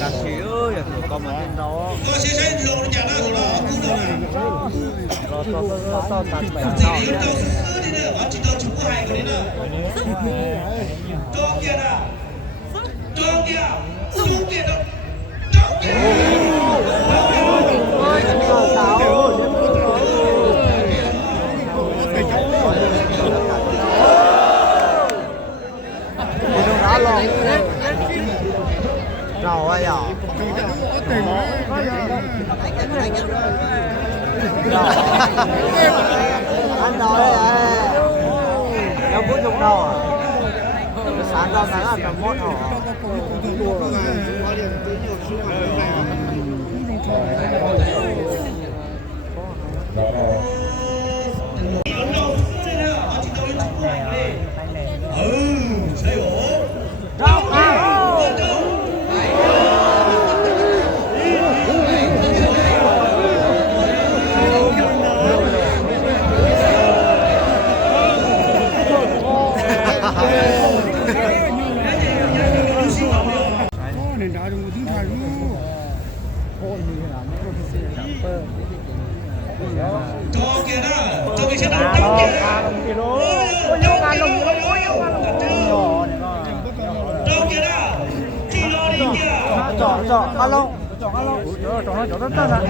Cả xíu giờ tụi con mà trên đó. Rồi tao tạt bảy tao. Rồi à. Anh nói đấy. Đâu có dùng đâu à. Sáng ra là tầm mót hả. Chọn alo. Chọn alo. Chọn nó chọn rất tân à.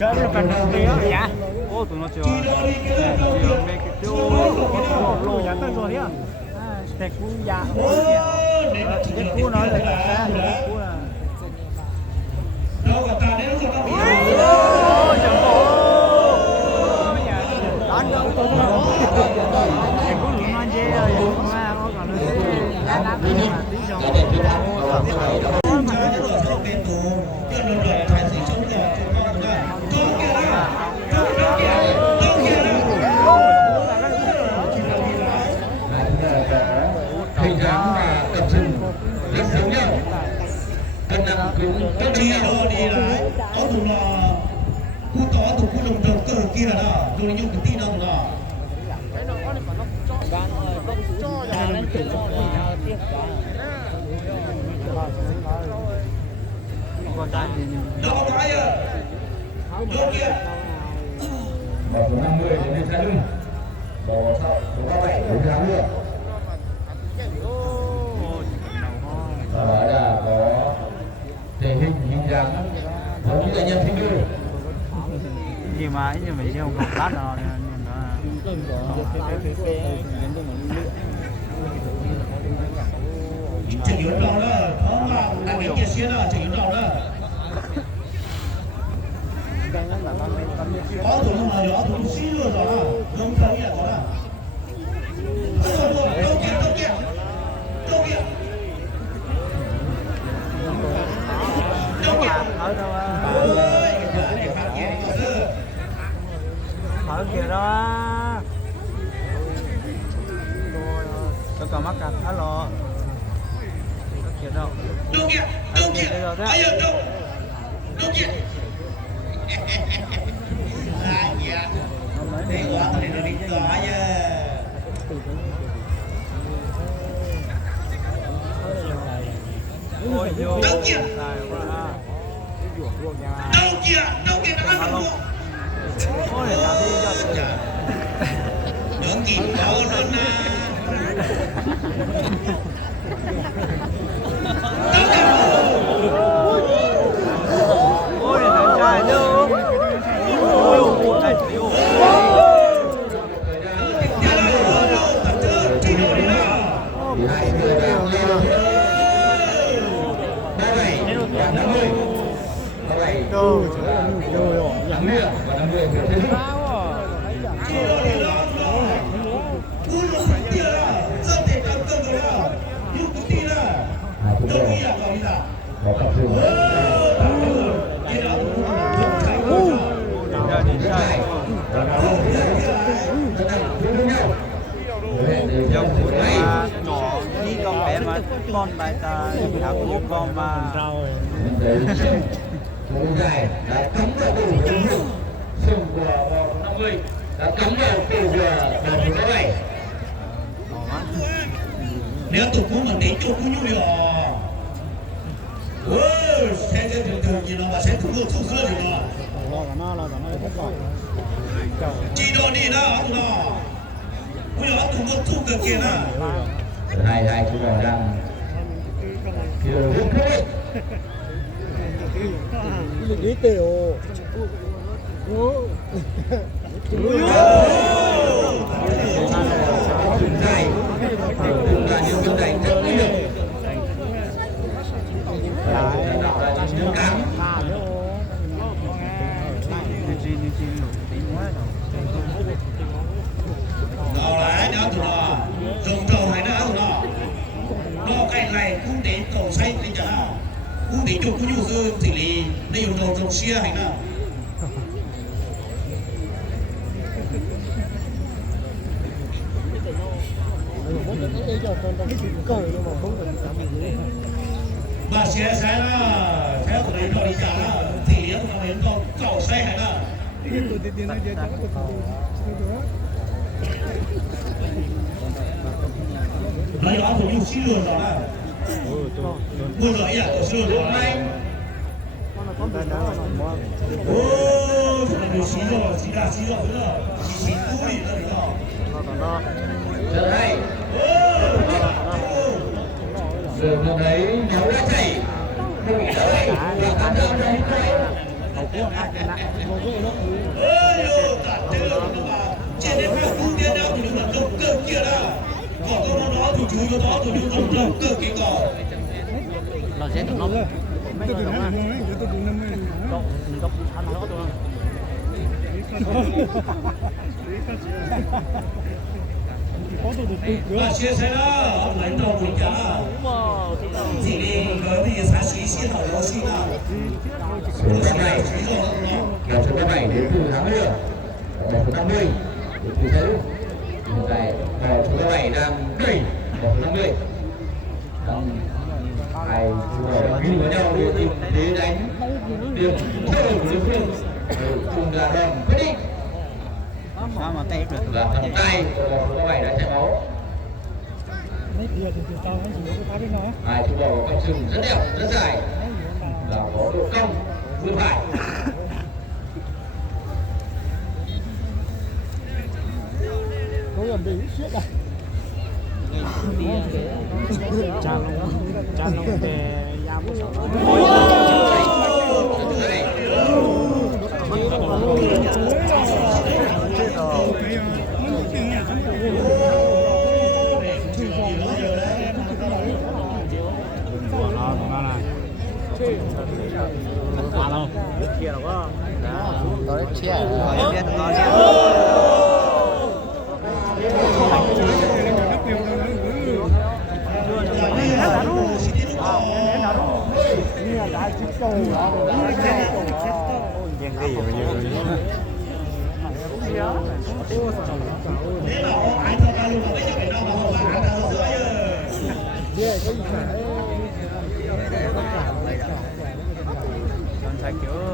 Chơi được phần gì á? Dạ. Ô tụi nó chưa. Mấy cái tiêu lô giá tân rồi á. Tết cũ dạ. Tết cũ nói là sao? Tết cũ là. Đâu cả ta đến rồi đâu. Chẳng có. Thỉnh thoảng là tập trung rất giống nhau. Cân nặng cũng các đi đó đi đấy. Có tụ là cú tó tụ cú lồng đầu cờ kia đó, tụ nhung cái tí đâu đó. Đâu cái à? Đâu kia? 150 đến đến trái lưng. Đồ sau, đồ 7 đến tháng nữa. Sau đó là có thể hình dáng giống như là nhân sinh đưa. Gì mà ấy như mình xem không lát rồi Chỉ yếu đầu đó, có mà đặt cái kia xuyên đó, chỉ yếu đầu đó. Có tụi nó mà nhỏ tụi nó xí luôn rồi đó, không thấy à đó. Đâu kia, đâu kia, đâu kia. Ở kìa đó. Tôi còn mắc cặp alo. Ở kìa đâu. Đâu kìa, đâu kìa. Ai ở đâu? Đâu kìa. Ai kìa. Đây quá thì nó đi tỏa chứ. Ôi vô. Đâu kìa. Đâu kìa, đâu kìa nó ăn luôn. Ôi để đi cho. Đừng kịp đâu luôn nè. Ôi để đánh trai đâu. Ôi đánh thiếu. Hai người vào nhau. 50. 7 câu rồi. 50 và 50 của thế. Có cặp rượu. Dòng của ta nhỏ đi con bé mà con bài ta đã cố con mà Dài đã cắm vào đủ sông của 50. đã cắm vào từ của thủ số 7. Nếu tụi cũng mà đến chỗ cũng như là sẽ thường thường gì nó mà sẽ thường thường không khơi gì nó chỉ đồ đi nó tụi nó bây giờ tụi nó thu cực kia nó hai chú bò đang kiểu hút hết lý tiểu dài từng là những vấn đề rất nguy hiểm những cám đầu lá đó tụi nó dùng trầu hay nữa tụi nó lo cái này cũng để cầu xây lên chả nào cũng để chụp cũng như sư xử lý đây dùng đầu trồng xia hay nào bà xe xe là theo tụi này nó đi chả là thì tụi nó đến cầu xây hay nào lấy đó cũng như xí lừa rồi à mua lợi à xí lừa rồi anh tụi này xí rồi xí rồi nữa xí cũ đi rồi đó giờ đây đường hôm đấy máu đã chảy không bị đau đấy và cảm giác đấy trên đến phía phương tiện nào thì đừng làm trông cơ kia đó còn con đó thì chú cho đó thì đừng làm trông cơ kia cỏ nó sẽ tụi nó mấy người đúng không mình có ăn nó tụi và chia sẻ đó lãnh đạo của cả chỉ đi với thì xã sĩ xin hỏi có xin nào số này là số 7 đến từ tháng nữa một số 50 đến từ thấy hiện tại số 7 đang đẩy một số 50 hai chú ở ghi với nhau để đánh điểm thơ của địa phương cùng là đòn quyết định sao mà tay được và thằng tay của số 7 đã chảy máu hai chú bò có sừng rất đẹp rất dài là có độ cong vừa phải cha lông về da bút kia nó có chia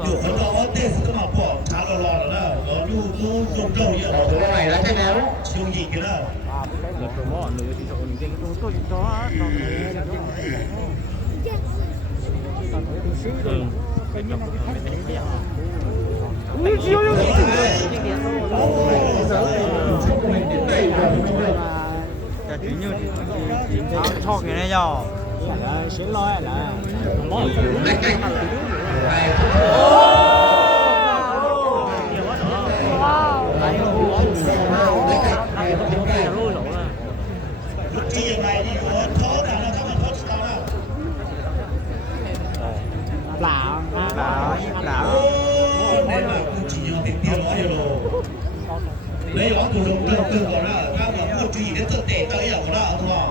อยู่คนเราเต้ก็มาบอกชาลอแล้วนะเราดูลงเจ้าเนี่ยเราตัวไหนแล้วใช่ไหมชิวยิงกันแล้ว một số mỏ nữa thì rồi mình tôi đó cho cái này giờ xíu lo là Chi này thì có thốt là các bạn thốt sao nào? Lão. Nên là cũng chỉ nhớ tiền tiền nói rồi. Lấy đó từ đồng đầu tư của nó, các bạn mua chỉ đến thực tế tới ở của nó thôi à?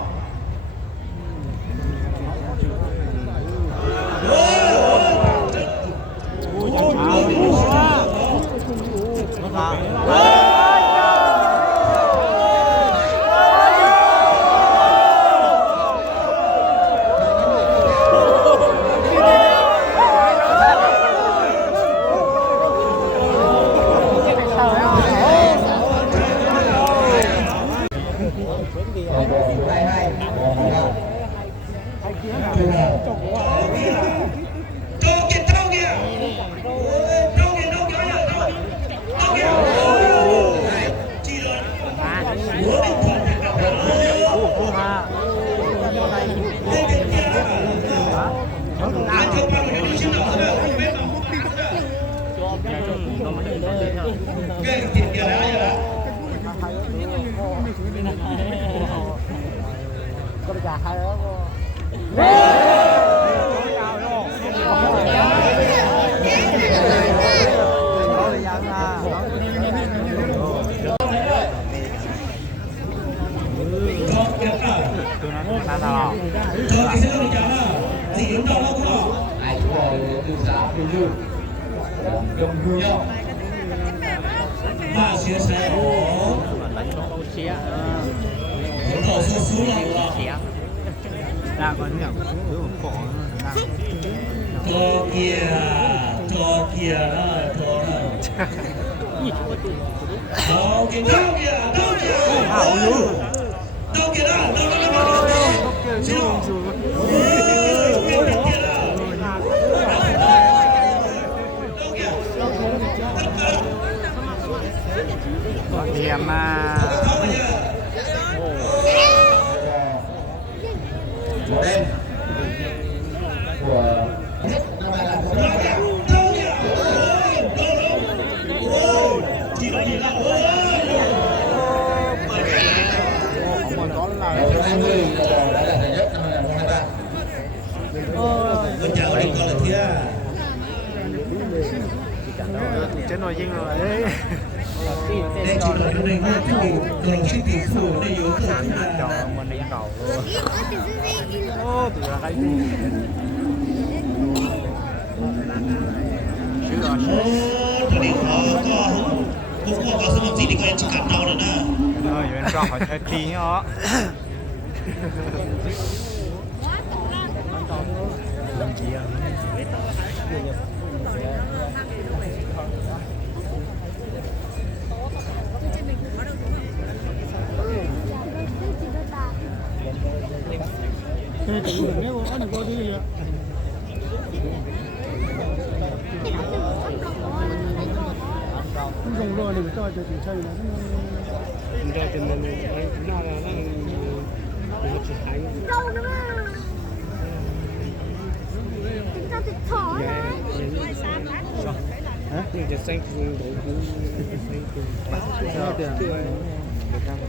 già hay đó cô. cao luôn cho cái cả tụi nó là sao cho cái xe đi chả chỉ ứng đâu đâu cũng ai cũng từ xã từ lưu đồng hương nhau mà xe xe ổ xía khẩu số số là xía đang còn nhiều thứ cổ cho kia đó cho đó đâu kia đâu kia đâu kia hảo luôn đâu kia đâu đâu đâu đâu hiểm mà màu đen của con chào đi con là thia chết nổi dinh rồi đấy đây chỉ là đây ngay cái gì còn cái gì phụ đây yếu cho mình đi cầu ô từ là cái gì chứ rồi tụi đi có số một gì thì có em chỉ cản đâu nữa nè rồi bên trong phải chơi kỹ đó Thế tự đừng nếu có đừng có đi nữa. Không dùng rồi đừng cho chị chơi nữa. Không cho chị mình nó là nó chỉ thấy. Đâu nữa mà. Sao thì thỏ ra. Hả? Nhưng chỉ xanh đủ.